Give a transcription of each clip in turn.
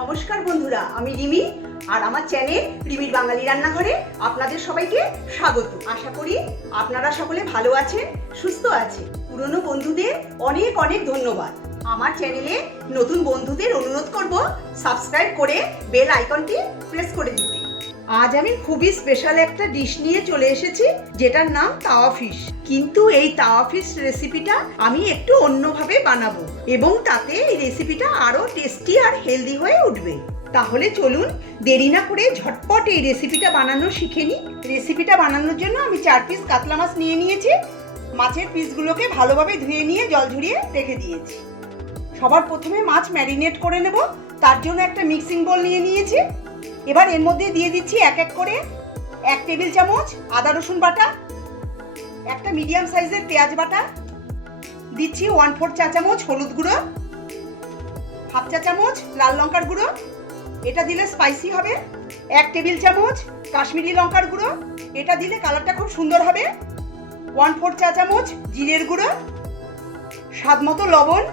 নমস্কার বন্ধুরা, আমি রিমি আর আমার চ্যানেল রিমির বাঙালি রান্নাঘরে আপনাদের সবাইকে স্বাগত। আশা করি আপনারা সকলে ভালো আছেন, সুস্থ আছেন। পুরনো বন্ধুদের অনেক অনেক ধন্যবাদ। আমার চ্যানেলে নতুন বন্ধুদের অনুরোধ করব সাবস্ক্রাইব করে বেল আইকনটি প্রেস করে দিতে। আজ আমি খুবই স্পেশাল একটা ডিশ নিয়ে চলে এসেছি, যেটার নাম তাওয়া ফিশ। কিন্তু এই তাওয়া ফিশ রেসিপিটা আমি একটু অন্যভাবে বানাবো এবং তাতে এই রেসিপিটা আরো টেস্টি আর হেলদি হয়ে উঠবে। তাহলে চলুন দেরি না করে ঝটপট এই রেসিপিটা বানানো শিখে নিই। রেসিপিটা বানানোর জন্য আমি 4 পিস কাতলা মাছ নিয়ে নিয়েছি। মাছের পিসগুলোকে ভালোভাবে ধুয়ে নিয়ে জল ঝরিয়ে রেখে দিয়েছি। সবার প্রথমে মাছ ম্যারিনেট করে নেব, তার জন্য একটা মিক্সিং বোল নিয়ে নিয়েছি। এবার এর মধ্যে দিয়ে দিচ্ছি এক এক করে 1 টেবিল চামচ আদা রসুন বাটা, একটা মিডিয়াম সাইজের পেঁয়াজ বাটা, দিচ্ছি 1/4 চা চামচ হলুদ গুঁড়ো, 1/2 চা চামচ লাল লঙ্কার গুঁড়ো, এটা দিলে স্পাইসি হবে, 1 টেবিল চামচ কাশ্মীরি লঙ্কার গুঁড়ো, এটা দিলে কালারটা খুব সুন্দর হবে, 1/4 চা চামচ জিরের গুঁড়ো, স্বাদ মতো লবণ,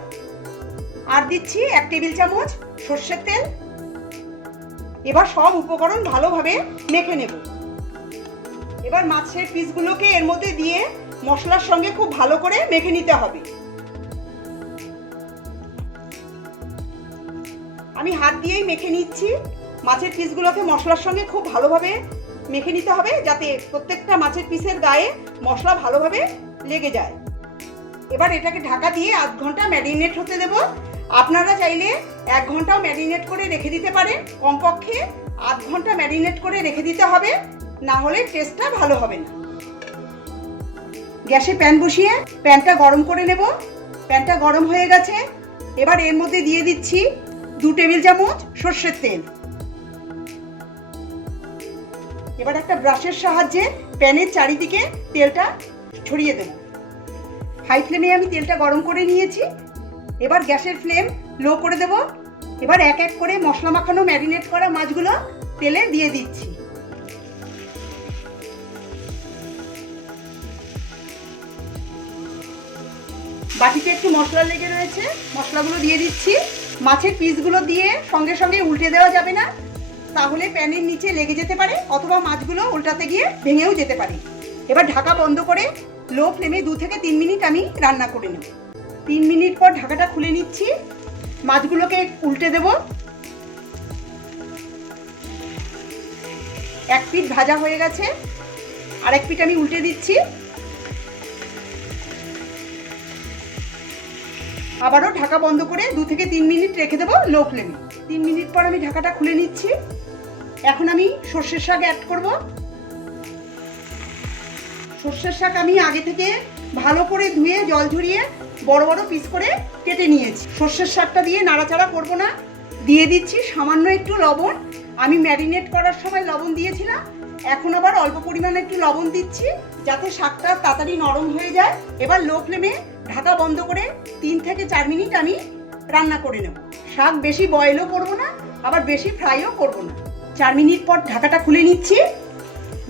আর দিচ্ছি 1 টেবিল চামচ সর্ষের তেল। এবার সব উপকরণ ভালোভাবে মেখে নেব। এবার মাছের পিসগুলোকে এর মধ্যে দিয়ে মশলার সঙ্গে খুব ভালো করে মেখে নিতে হবে। আমি হাত দিয়েই মেখে নিচ্ছি। মাছের পিসগুলোকে মশলার সঙ্গে খুব ভালোভাবে মেখে নিতে হবে, যাতে প্রত্যেকটা মাছের পিসের গায়ে মশলা ভালোভাবে লেগে যায়। এবার এটাকে ঢাকা দিয়ে আধ ঘন্টা ম্যারিনেট হতে দেব। আপনারা চাইলে 1 ঘন্টাও ম্যারিনেট করে রেখে দিতে পারেন। কমপক্ষে আধ ঘন্টা ম্যারিনেট করে রেখে দিতে হবে, না হলে টেস্টটা ভালো হবে না। গ্যাসে প্যান বসিয়ে প্যানটা গরম করে নেব। প্যানটা গরম হয়ে গেছে। এবার এর মধ্যে দিয়ে দিচ্ছি 2 টেবিল চামচ সর্ষের তেল। এবার একটা ব্রাশের সাহায্যে প্যানের চারিদিকে তেলটা ছড়িয়ে দেব। হাই ফ্লেমে আমি তেলটা গরম করে নিয়েছি। এবার গ্যাসের ফ্লেম লো করে দেব। এবার এক এক করে মশলা মাখানো ম্যারিনেট করা মাছগুলো তেলে দিয়ে দিচ্ছি। বাটিতে একটু মশলা লেগে রয়েছে, মশলাগুলো দিয়ে দিচ্ছি। মাছের পিসগুলো দিয়ে সঙ্গে সঙ্গে উল্টে দেওয়া যাবে না, তাহলে প্যানের নিচে লেগে যেতে পারে, অথবা মাছগুলো উল্টাতে গিয়ে ভেঙেও যেতে পারে। এবার ঢাকা বন্ধ করে লো ফ্লেমে 2 থেকে 3 মিনিট আমি রান্না করে নেব। 3 মিনিট পর ঢাকাটা খুলে নিচ্ছি। মাছগুলোকে উল্টে দেব। এক পিঠ ভাজা হয়ে গেছে, আরেক পিঠ আমি উল্টে দিচ্ছি। আবারও ঢাকা বন্ধ করে 2 থেকে 3 মিনিট রেখে দেবো লো ফ্লেমে। 3 মিনিট পর আমি ঢাকাটা খুলে নিচ্ছি। এখন আমি সর্ষের শাক অ্যাড করব। সর্ষের শাক আমি আগে থেকে ভালো করে ধুয়ে জল ঝরিয়ে বড় বড় পিস করে কেটে নিয়েছি। সর্ষের শাকটা দিয়ে নাড়াচাড়া করব না। দিয়ে দিচ্ছি সামান্য একটু লবণ। আমি ম্যারিনেট করার সময় লবণ দিয়েছিলাম, এখন আবার অল্প পরিমাণে একটু লবণ দিচ্ছি, যাতে শাকটা তাড়াতাড়ি নরম হয়ে যায়। এবার লো ফ্লেমে ঢাকা বন্ধ করে 3 থেকে 4 মিনিট আমি রান্না করে নেব। শাক বেশি বয়েলও করব না, আবার বেশি ফ্রাইও করব না। 4 মিনিট পর ঢাকাটা খুলে নিচ্ছি।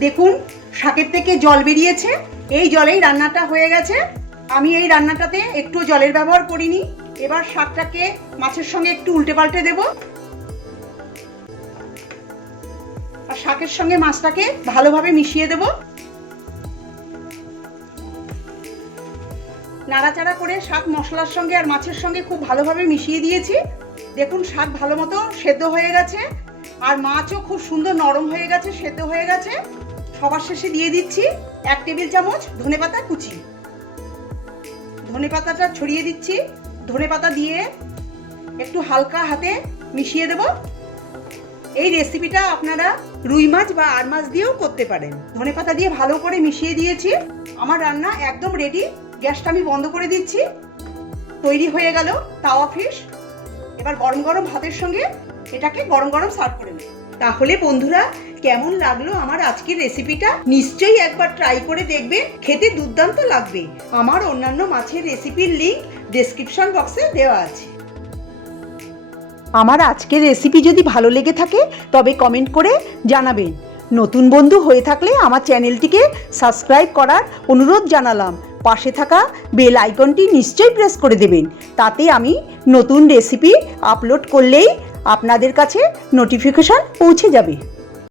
দেখুন শাকের থেকে জল বেরিয়েছে। এই জলেই রান্নাটা হয়ে গেছে। আমি এই রান্নাটাতে একটু জলের ব্যবহার করিনি। এবার শাকটাকে মাছের সঙ্গে একটু উল্টে পাল্টে দেব, আর শাকের সঙ্গে মাছটাকে ভালোভাবে মিশিয়ে দেব। নাড়াচাড়া করে শাক মশলার সঙ্গে আর মাছের সঙ্গে খুব ভালোভাবে মিশিয়ে দিয়েছি। দেখুন শাক ভালো মতো সেদ্ধ হয়ে গেছে, আর মাছও খুব সুন্দর নরম হয়ে গেছে, সেদ্ধ হয়ে গেছে। সবার শেষে দিয়ে দিচ্ছি 1 টেবিল চামচ ধনেপাতা কুচি। ধনেপাতাটা ছড়িয়ে দিচ্ছি। ধনেপাতা দিয়ে একটু হালকা হাতে মিশিয়ে দেব। এই রেসিপিটা আপনারা রুই মাছ বা আর মাছ দিয়েও করতে পারেন। ধনেপাতা দিয়ে ভালো করে মিশিয়ে দিয়েছি। আমার রান্না একদম রেডি। গ্যাসটা আমি বন্ধ করে দিচ্ছি। তৈরি হয়ে গেল তাওয়া ফিশ। এবার গরম গরম ভাতের সঙ্গে এটাকে গরম গরম সার্ভ করে নেব। তাহলে বন্ধুরা, কেমন লাগলো আমার আজকের রেসিপিটা? নিশ্চয়ই একবার ট্রাই করে দেখবেন, খেতে দুর্দান্ত লাগবে। আমার অন্যান্য মাছের রেসিপির লিংক ডেসক্রিপশন বক্সে দেওয়া আছে। আমার আজকের রেসিপি যদি ভালো লেগে থাকে তবে কমেন্ট করে জানাবেন। নতুন বন্ধু হয়ে থাকলে আমার চ্যানেলটিকে সাবস্ক্রাইব করার অনুরোধ জানালাম। পাশে থাকা বেল আইকনটি নিশ্চয়ই প্রেস করে দেবেন, তাতে আমি নতুন রেসিপি আপলোড করলেই আপনাদের কাছে নোটিফিকেশন পৌঁছে যাবে।